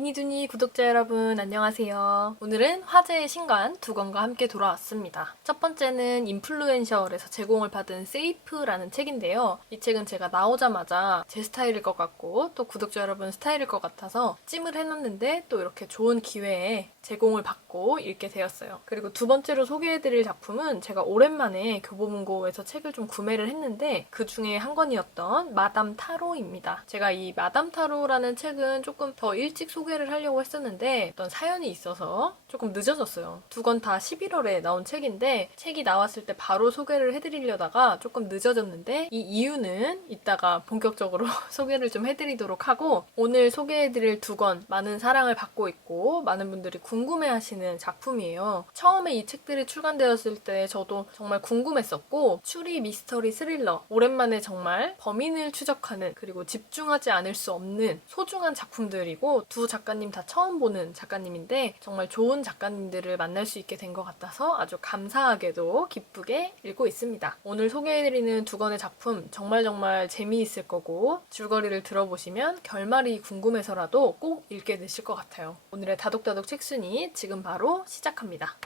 미니두니 구독자 여러분 안녕하세요. 오늘은 화제의 신간 두 권과 함께 돌아왔습니다. 첫 번째는 인플루엔셜에서 제공을 받은 세이프라는 책인데요. 이 책은 제가 나오자마자 제 스타일일 것 같고 또 구독자 여러분 스타일일 것 같아서 찜을 해놨는데 또 이렇게 좋은 기회에 제공을 받고 읽게 되었어요. 그리고 두 번째로 소개해드릴 작품은 제가 오랜만에 교보문고에서 책을 좀 구매를 했는데 그 중에 한 권이었던 마담 타로입니다. 제가 이 마담 타로라는 책은 조금 더 일찍 소개를 하려고 했었는데 어떤 사연이 있어서 조금 늦어졌어요. 두 권 다 11월에 나온 책인데 책이 나왔을 때 바로 소개를 해드리려다가 조금 늦어졌는데 이 이유는 이따가 본격적으로 소개를 좀 해드리도록 하고 오늘 소개해드릴 두 권 많은 사랑을 받고 있고 많은 분들이 궁금해하시는 작품이에요. 처음에 이 책들이 출간되었을 때 저도 정말 궁금했었고 추리 미스터리 스릴러 오랜만에 정말 범인을 추적하는 그리고 집중하지 않을 수 없는 소중한 작품들이고 두 작가님 다 처음 보는 작가님인데 정말 좋은 작가님들을 만날 수 있게 된 것 같아서 아주 감사하게도 기쁘게 읽고 있습니다. 오늘 소개해드리는 두 권의 작품 정말 재미있을 거고 줄거리를 들어보시면 결말이 궁금해서라도 꼭 읽게 되실 것 같아요. 오늘의 다독다독 책순위 지금 바로 시작합니다.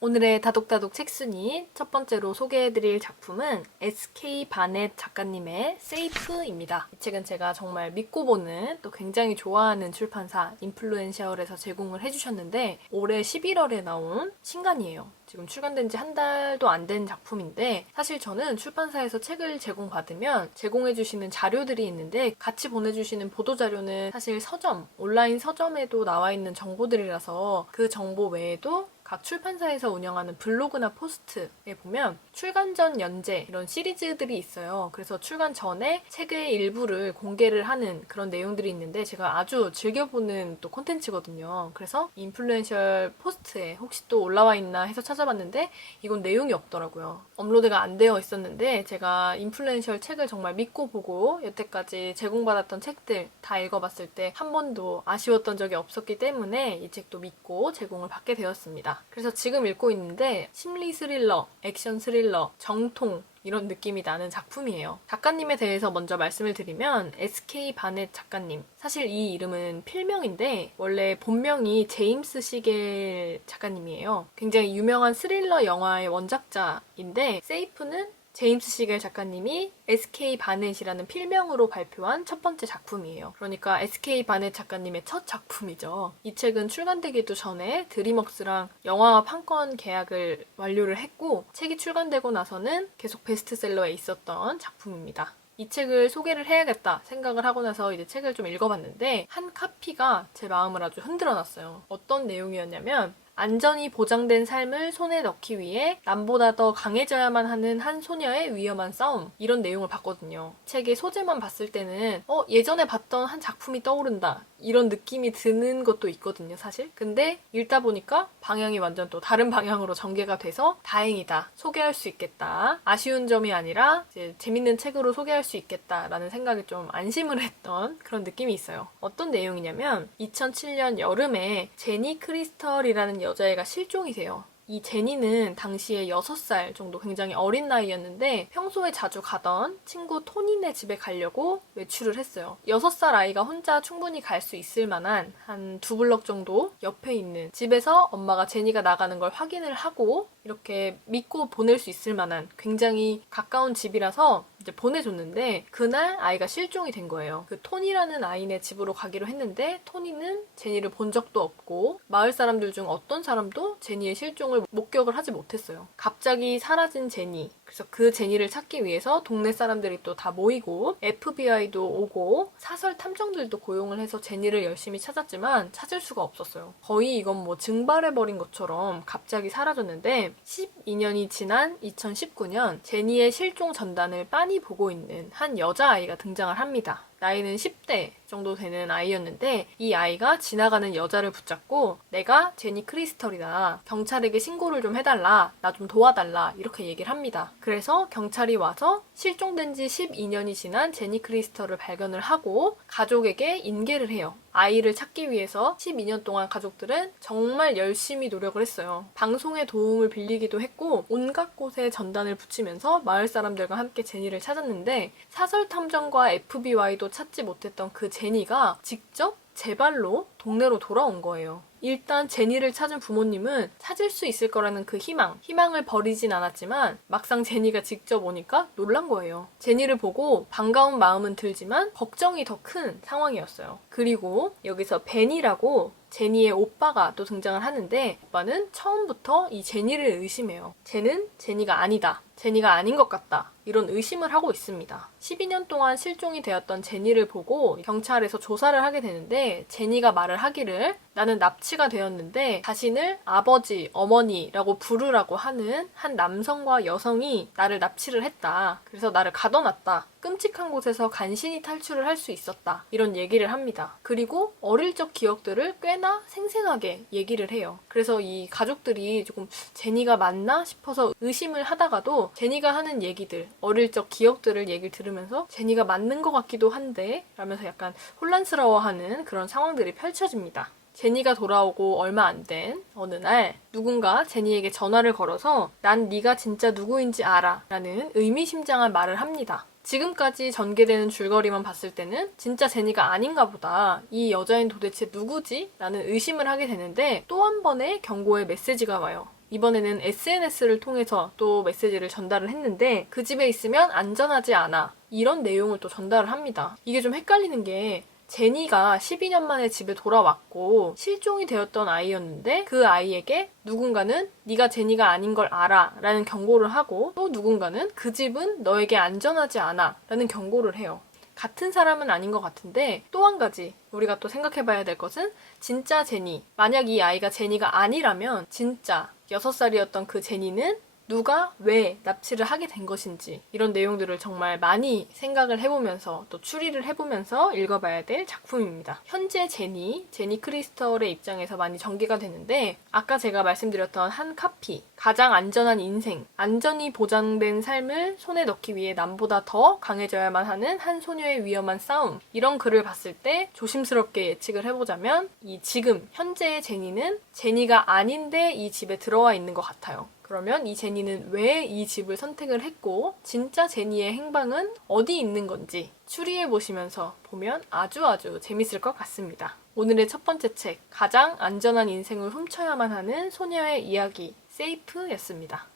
오늘의 다독다독 책순위 첫 번째로 소개해드릴 작품은 SK 바넷 작가님의 세이프입니다. 이 책은 제가 정말 믿고 보는 또 굉장히 좋아하는 출판사 인플루엔셜에서 제공을 해주셨는데 올해 11월에 나온 신간이에요. 지금 출간된 지 한 달도 안 된 작품인데 사실 저는 출판사에서 책을 제공받으면 제공해주시는 자료들이 있는데 같이 보내주시는 보도자료는 사실 서점, 온라인 서점에도 나와 있는 정보들이라서 그 정보 외에도 각 출판사에서 운영하는 블로그나 포스트에 보면 출간 전 연재 이런 시리즈들이 있어요. 그래서 출간 전에 책의 일부를 공개를 하는 그런 내용들이 있는데 제가 아주 즐겨보는 또 콘텐츠거든요. 그래서 인플루엔셜 포스트에 혹시 또 올라와 있나 해서 찾아봤는데 이건 내용이 없더라고요. 업로드가 안 되어 있었는데 제가 인플루엔셜 책을 정말 믿고 보고 여태까지 제공받았던 책들 다 읽어봤을 때 한 번도 아쉬웠던 적이 없었기 때문에 이 책도 믿고 제공을 받게 되었습니다. 그래서 지금 읽고 있는데 심리 스릴러, 액션 스릴러, 정통 이런 느낌이 나는 작품이에요. 작가님에 대해서 먼저 말씀을 드리면 SK 바넷 작가님. 사실 이 이름은 필명인데 원래 본명이 제임스 시겔 작가님이에요. 굉장히 유명한 스릴러 영화의 원작자인데 세이프는 제임스 시겔 작가님이 SK 바넷이라는 필명으로 발표한 첫 번째 작품이에요. 그러니까 SK 바넷 작가님의 첫 작품이죠. 이 책은 출간되기도 전에 드림웍스랑 영화 판권 계약을 완료를 했고 책이 출간되고 나서는 계속 베스트셀러에 있었던 작품입니다. 이 책을 소개를 해야겠다 생각을 하고 나서 이제 책을 좀 읽어봤는데 한 카피가 제 마음을 아주 흔들어 놨어요. 어떤 내용이었냐면 안전이 보장된 삶을 손에 넣기 위해 남보다 더 강해져야만 하는 한 소녀의 위험한 싸움 이런 내용을 봤거든요. 책의 소재만 봤을 때는 예전에 봤던 한 작품이 떠오른다 이런 느낌이 드는 것도 있거든요 사실. 근데 읽다 보니까 방향이 완전 또 다른 방향으로 전개가 돼서 다행이다. 소개할 수 있겠다. 아쉬운 점이 아니라 이제 재밌는 책으로 소개할 수 있겠다라는 생각이 좀 안심을 했던 그런 느낌이 있어요. 어떤 내용이냐면 2007년 여름에 제니 크리스털이라는 여자애가 실종이 돼요. 이 제니는 당시에 6살 정도 굉장히 어린 나이였는데 평소에 자주 가던 친구 토니네 집에 가려고 외출을 했어요. 6살 아이가 혼자 충분히 갈 수 있을 만한 한 2블럭 정도 옆에 있는 집에서 엄마가 제니가 나가는 걸 확인을 하고 이렇게 믿고 보낼 수 있을 만한 굉장히 가까운 집이라서 이제 보내줬는데 그날 아이가 실종이 된 거예요. 그 토니라는 아이네 집으로 가기로 했는데 토니는 제니를 본 적도 없고 마을 사람들 중 어떤 사람도 제니의 실종을 목격을 하지 못했어요. 갑자기 사라진 제니. 그래서 그 제니를 찾기 위해서 동네 사람들이 또 다 모이고 FBI도 오고 사설 탐정들도 고용을 해서 제니를 열심히 찾았지만 찾을 수가 없었어요. 거의 이건 뭐 증발해버린 것처럼 갑자기 사라졌는데 12년이 지난 2019년 제니의 실종 전단을 빤히 보고 있는 한 여자아이가 등장을 합니다. 나이는 10대 정도 되는 아이였는데 이 아이가 지나가는 여자를 붙잡고 내가 제니 크리스털이다. 경찰에게 신고를 좀 해달라. 나 좀 도와달라. 이렇게 얘기를 합니다. 그래서 경찰이 와서 실종된 지 12년이 지난 제니 크리스털을 발견을 하고 가족에게 인계를 해요. 아이를 찾기 위해서 12년 동안 가족들은 정말 열심히 노력을 했어요. 방송의 도움을 빌리기도 했고 온갖 곳에 전단을 붙이면서 마을 사람들과 함께 제니를 찾았는데 사설 탐정과 FBI도 찾지 못했던 그 제니가 직접 제 발로 동네로 돌아온 거예요. 일단 제니를 찾은 부모님은 찾을 수 있을 거라는 그 희망을 버리진 않았지만 막상 제니가 직접 오니까 놀란 거예요. 제니를 보고 반가운 마음은 들지만 걱정이 더 큰 상황이었어요. 그리고 여기서 벤이라고 제니의 오빠가 또 등장을 하는데 오빠는 처음부터 이 제니를 의심해요. 쟤는 제니가 아니다. 제니가 아닌 것 같다. 이런 의심을 하고 있습니다. 12년 동안 실종이 되었던 제니를 보고 경찰에서 조사를 하게 되는데 제니가 말을 하기를 나는 납치가 되었는데 자신을 아버지, 어머니라고 부르라고 하는 한 남성과 여성이 나를 납치를 했다. 그래서 나를 가둬놨다. 끔찍한 곳에서 간신히 탈출을 할 수 있었다. 이런 얘기를 합니다. 그리고 어릴 적 기억들을 꽤나 생생하게 얘기를 해요. 그래서 이 가족들이 조금 제니가 맞나 싶어서 의심을 하다가도 제니가 하는 얘기들, 어릴 적 기억들을 얘기를 들으면서 제니가 맞는 것 같기도 한데 라면서 약간 혼란스러워하는 그런 상황들이 펼쳐집니다. 제니가 돌아오고 얼마 안 된 어느 날 누군가 제니에게 전화를 걸어서 난 네가 진짜 누구인지 알아 라는 의미심장한 말을 합니다. 지금까지 전개되는 줄거리만 봤을 때는 진짜 제니가 아닌가 보다. 이 여자인 도대체 누구지? 라는 의심을 하게 되는데 또 한 번의 경고의 메시지가 와요. 이번에는 SNS를 통해서 또 메시지를 전달을 했는데 그 집에 있으면 안전하지 않아. 이런 내용을 또 전달을 합니다. 이게 좀 헷갈리는 게 제니가 12년 만에 집에 돌아왔고 실종이 되었던 아이였는데 그 아이에게 누군가는 네가 제니가 아닌 걸 알아 라는 경고를 하고 또 누군가는 그 집은 너에게 안전하지 않아 라는 경고를 해요. 같은 사람은 아닌 것 같은데 또 한 가지 우리가 또 생각해봐야 될 것은 진짜 제니, 만약 이 아이가 제니가 아니라면 진짜 6살이었던 그 제니는 누가 왜 납치를 하게 된 것인지 이런 내용들을 정말 많이 생각을 해보면서 또 추리를 해보면서 읽어봐야 될 작품입니다. 현재 제니 크리스털의 입장에서 많이 전개가 되는데 아까 제가 말씀드렸던 한 카피 가장 안전한 인생, 안전이 보장된 삶을 손에 넣기 위해 남보다 더 강해져야만 하는 한 소녀의 위험한 싸움 이런 글을 봤을 때 조심스럽게 예측을 해보자면 이 지금 현재의 제니는 제니가 아닌데 이 집에 들어와 있는 것 같아요. 그러면 이 제니는 왜 이 집을 선택을 했고 진짜 제니의 행방은 어디 있는 건지 추리해보시면서 보면 아주 재밌을 것 같습니다. 오늘의 첫 번째 책, 가장 안전한 인생을 훔쳐야만 하는 소녀의 이야기, 세이프였습니다.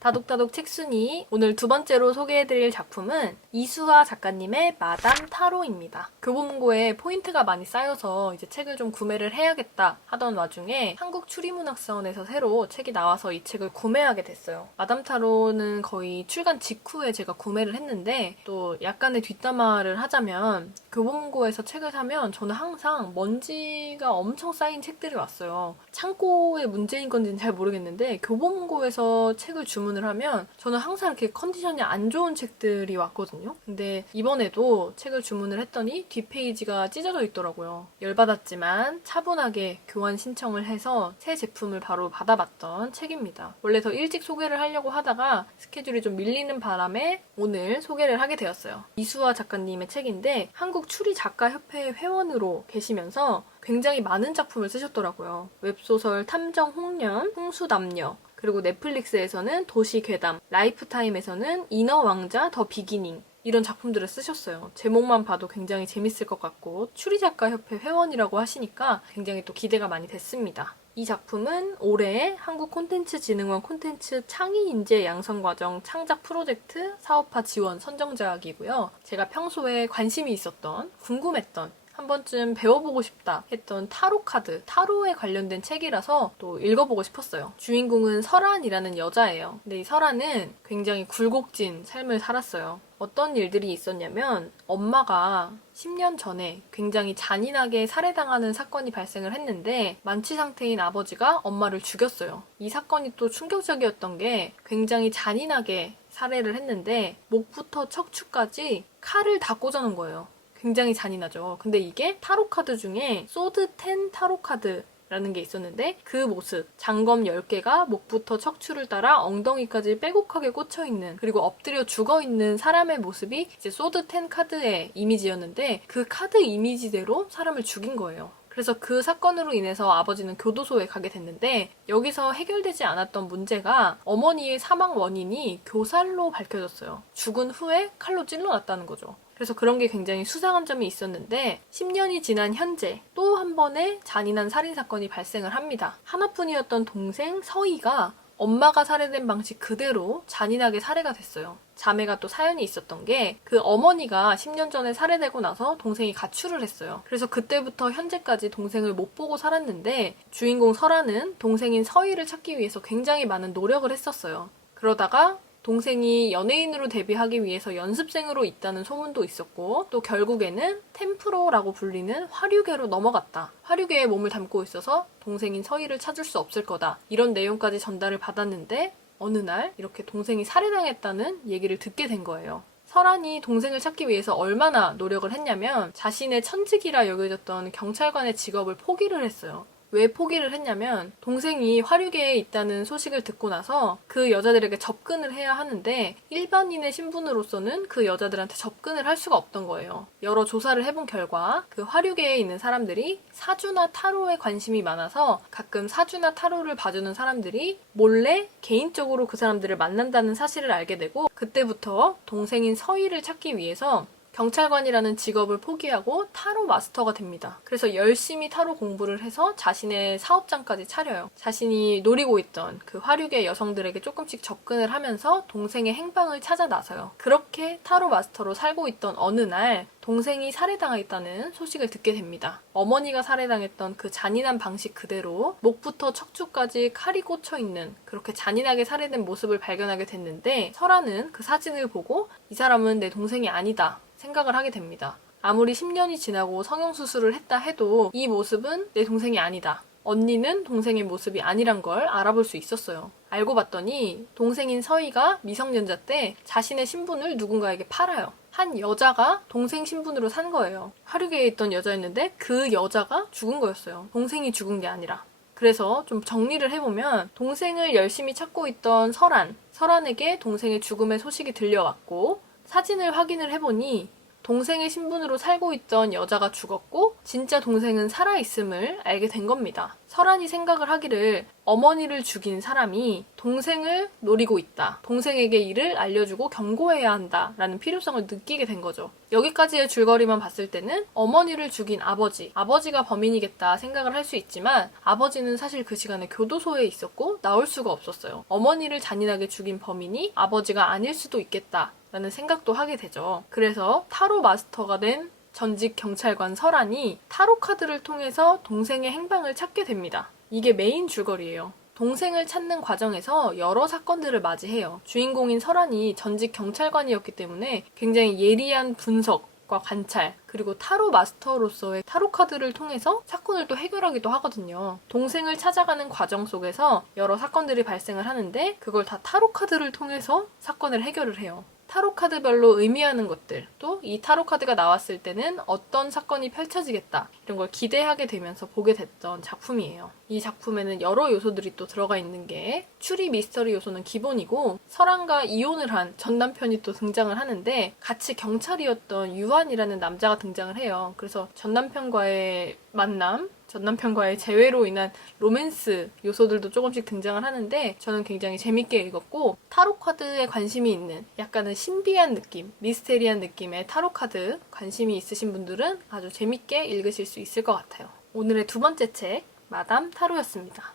다독다독 책순이 오늘 두 번째로 소개해드릴 작품은 이수아 작가님의 마담 타로입니다. 교보문고에 포인트가 많이 쌓여서 이제 책을 좀 구매를 해야겠다 하던 와중에 한국추리문학사원에서 새로 책이 나와서 이 책을 구매하게 됐어요. 마담 타로는 거의 출간 직후에 제가 구매를 했는데 또 약간의 뒷담화를 하자면 교보문고에서 책을 사면 저는 항상 먼지가 엄청 쌓인 책들이 왔어요. 창고의 문제인 건지는 잘 모르겠는데 교보문고에서 책을 주문을 하면 저는 항상 이렇게 컨디션이 안 좋은 책들이 왔거든요. 근데 이번에도 책을 주문을 했더니 뒷페이지가 찢어져 있더라고요. 열받았지만 차분하게 교환 신청을 해서 새 제품을 바로 받아봤던 책입니다. 원래 더 일찍 소개를 하려고 하다가 스케줄이 좀 밀리는 바람에 오늘 소개를 하게 되었어요. 이수아 작가님의 책인데 한국추리작가협회 회원으로 계시면서 굉장히 많은 작품을 쓰셨더라고요. 웹소설 탐정 홍련, 홍수남녀, 그리고 넷플릭스에서는 도시괴담, 라이프타임에서는 인어왕자 더 비기닝 이런 작품들을 쓰셨어요. 제목만 봐도 굉장히 재밌을 것 같고 추리작가협회 회원이라고 하시니까 굉장히 또 기대가 많이 됐습니다. 이 작품은 올해 한국콘텐츠진흥원 콘텐츠 창의인재 양성과정 창작 프로젝트 사업화 지원 선정작이고요. 제가 평소에 관심이 있었던, 궁금했던 한 번쯤 배워보고 싶다 했던 타로 카드, 타로에 관련된 책이라서 또 읽어보고 싶었어요. 주인공은 설안이라는 여자예요. 근데 이 설안은 굉장히 굴곡진 삶을 살았어요. 어떤 일들이 있었냐면 엄마가 10년 전에 굉장히 잔인하게 살해당하는 사건이 발생을 했는데 만취 상태인 아버지가 엄마를 죽였어요. 이 사건이 또 충격적이었던 게 굉장히 잔인하게 살해를 했는데 목부터 척추까지 칼을 다 꽂아놓은 거예요. 굉장히 잔인하죠. 근데 이게 타로 카드 중에 소드 10 타로 카드라는 게 있었는데 그 모습, 장검 10개가 목부터 척추를 따라 엉덩이까지 빼곡하게 꽂혀있는, 그리고 엎드려 죽어있는 사람의 모습이 이제 소드 10 카드의 이미지였는데 그 카드 이미지대로 사람을 죽인 거예요. 그래서 그 사건으로 인해서 아버지는 교도소에 가게 됐는데 여기서 해결되지 않았던 문제가 어머니의 사망 원인이 교살로 밝혀졌어요. 죽은 후에 칼로 찔러놨다는 거죠. 그래서 그런 게 굉장히 수상한 점이 있었는데 10년이 지난 현재 또 한 번의 잔인한 살인사건이 발생을 합니다. 하나뿐이었던 동생 서희가 엄마가 살해된 방식 그대로 잔인하게 살해가 됐어요. 자매가 또 사연이 있었던 게 그 어머니가 10년 전에 살해되고 나서 동생이 가출을 했어요. 그래서 그때부터 현재까지 동생을 못 보고 살았는데 주인공 설아는 동생인 서희를 찾기 위해서 굉장히 많은 노력을 했었어요. 그러다가 동생이 연예인으로 데뷔하기 위해서 연습생으로 있다는 소문도 있었고 또 결국에는 템프로라고 불리는 화류계로 넘어갔다. 화류계에 몸을 담고 있어서 동생인 서희를 찾을 수 없을 거다. 이런 내용까지 전달을 받았는데 어느 날 이렇게 동생이 살해당했다는 얘기를 듣게 된 거예요. 설안이 동생을 찾기 위해서 얼마나 노력을 했냐면 자신의 천직이라 여겨졌던 경찰관의 직업을 포기를 했어요. 왜 포기를 했냐면 동생이 화류계에 있다는 소식을 듣고 나서 그 여자들에게 접근을 해야 하는데 일반인의 신분으로서는 그 여자들한테 접근을 할 수가 없던 거예요. 여러 조사를 해본 결과 그 화류계에 있는 사람들이 사주나 타로에 관심이 많아서 가끔 사주나 타로를 봐주는 사람들이 몰래 개인적으로 그 사람들을 만난다는 사실을 알게 되고 그때부터 동생인 서희를 찾기 위해서 경찰관이라는 직업을 포기하고 타로 마스터가 됩니다. 그래서 열심히 타로 공부를 해서 자신의 사업장까지 차려요. 자신이 노리고 있던 그 화류계 여성들에게 조금씩 접근을 하면서 동생의 행방을 찾아 나서요. 그렇게 타로 마스터로 살고 있던 어느 날 동생이 살해당했다는 소식을 듣게 됩니다. 어머니가 살해당했던 그 잔인한 방식 그대로 목부터 척추까지 칼이 꽂혀있는 그렇게 잔인하게 살해된 모습을 발견하게 됐는데 설아는 그 사진을 보고 이 사람은 내 동생이 아니다 생각을 하게 됩니다. 아무리 10년이 지나고 성형수술을 했다 해도 이 모습은 내 동생이 아니다. 언니는 동생의 모습이 아니란 걸 알아볼 수 있었어요. 알고 봤더니 동생인 서희가 미성년자 때 자신의 신분을 누군가에게 팔아요. 한 여자가 동생 신분으로 산 거예요. 화류계에 있던 여자였는데 그 여자가 죽은 거였어요. 동생이 죽은 게 아니라. 그래서 좀 정리를 해보면 동생을 열심히 찾고 있던 설안에게 동생의 죽음의 소식이 들려왔고 사진을 확인을 해보니 동생의 신분으로 살고 있던 여자가 죽었고 진짜 동생은 살아있음을 알게 된 겁니다. 설안이 생각을 하기를 어머니를 죽인 사람이 동생을 노리고 있다. 동생에게 이를 알려주고 경고해야 한다라는 필요성을 느끼게 된 거죠. 여기까지의 줄거리만 봤을 때는 어머니를 죽인 아버지가 범인이겠다 생각을 할 수 있지만 아버지는 사실 그 시간에 교도소에 있었고 나올 수가 없었어요. 어머니를 잔인하게 죽인 범인이 아버지가 아닐 수도 있겠다. 라는 생각도 하게 되죠. 그래서 타로 마스터가 된 전직 경찰관 설안이 타로 카드를 통해서 동생의 행방을 찾게 됩니다. 이게 메인 줄거리예요. 동생을 찾는 과정에서 여러 사건들을 맞이해요. 주인공인 설안이 전직 경찰관이었기 때문에 굉장히 예리한 분석과 관찰, 그리고 타로 마스터로서의 타로 카드를 통해서 사건을 또 해결하기도 하거든요. 동생을 찾아가는 과정 속에서 여러 사건들이 발생을 하는데 그걸 다 타로 카드를 통해서 사건을 해결을 해요. 타로 카드별로 의미하는 것들, 또 이 타로 카드가 나왔을 때는 어떤 사건이 펼쳐지겠다 이런 걸 기대하게 되면서 보게 됐던 작품이에요. 이 작품에는 여러 요소들이 또 들어가 있는 게 추리 미스터리 요소는 기본이고 설안과 이혼을 한 전 남편이 또 등장을 하는데 같이 경찰이었던 유한이라는 남자가 등장을 해요. 그래서 전 남편과의 만남, 전 남편과의 재회로 인한 로맨스 요소들도 조금씩 등장을 하는데 저는 굉장히 재밌게 읽었고 타로 카드에 관심이 있는 약간은 신비한 느낌, 미스테리한 느낌의 타로 카드 관심이 있으신 분들은 아주 재밌게 읽으실 수 있을 것 같아요. 오늘의 두 번째 책, 마담 타로였습니다.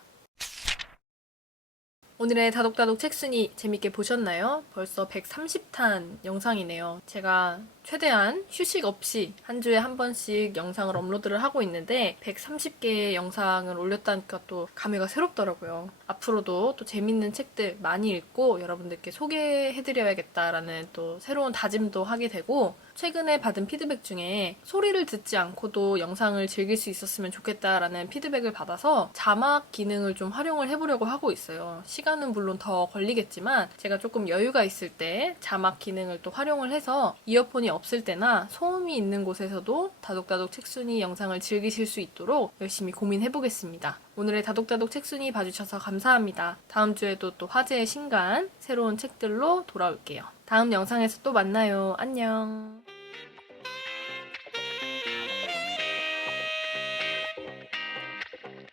오늘의 다독다독 책순이 재밌게 보셨나요? 벌써 130탄 영상이네요. 제가 최대한 휴식 없이 한 주에 한 번씩 영상을 업로드를 하고 있는데 130개의 영상을 올렸다니까 또 감회가 새롭더라고요. 앞으로도 또 재밌는 책들 많이 읽고 여러분들께 소개해드려야겠다라는 또 새로운 다짐도 하게 되고 최근에 받은 피드백 중에 소리를 듣지 않고도 영상을 즐길 수 있었으면 좋겠다라는 피드백을 받아서 자막 기능을 좀 활용을 해보려고 하고 있어요. 시간 시간은 물론 더 걸리겠지만 제가 조금 여유가 있을 때 자막 기능을 또 활용을 해서 이어폰이 없을 때나 소음이 있는 곳에서도 다독다독 책순이 영상을 즐기실 수 있도록 열심히 고민해보겠습니다. 오늘의 다독다독 책순이 봐주셔서 감사합니다. 다음 주에도 또 화제의 신간, 새로운 책들로 돌아올게요. 다음 영상에서 또 만나요. 안녕.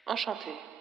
Enchanté.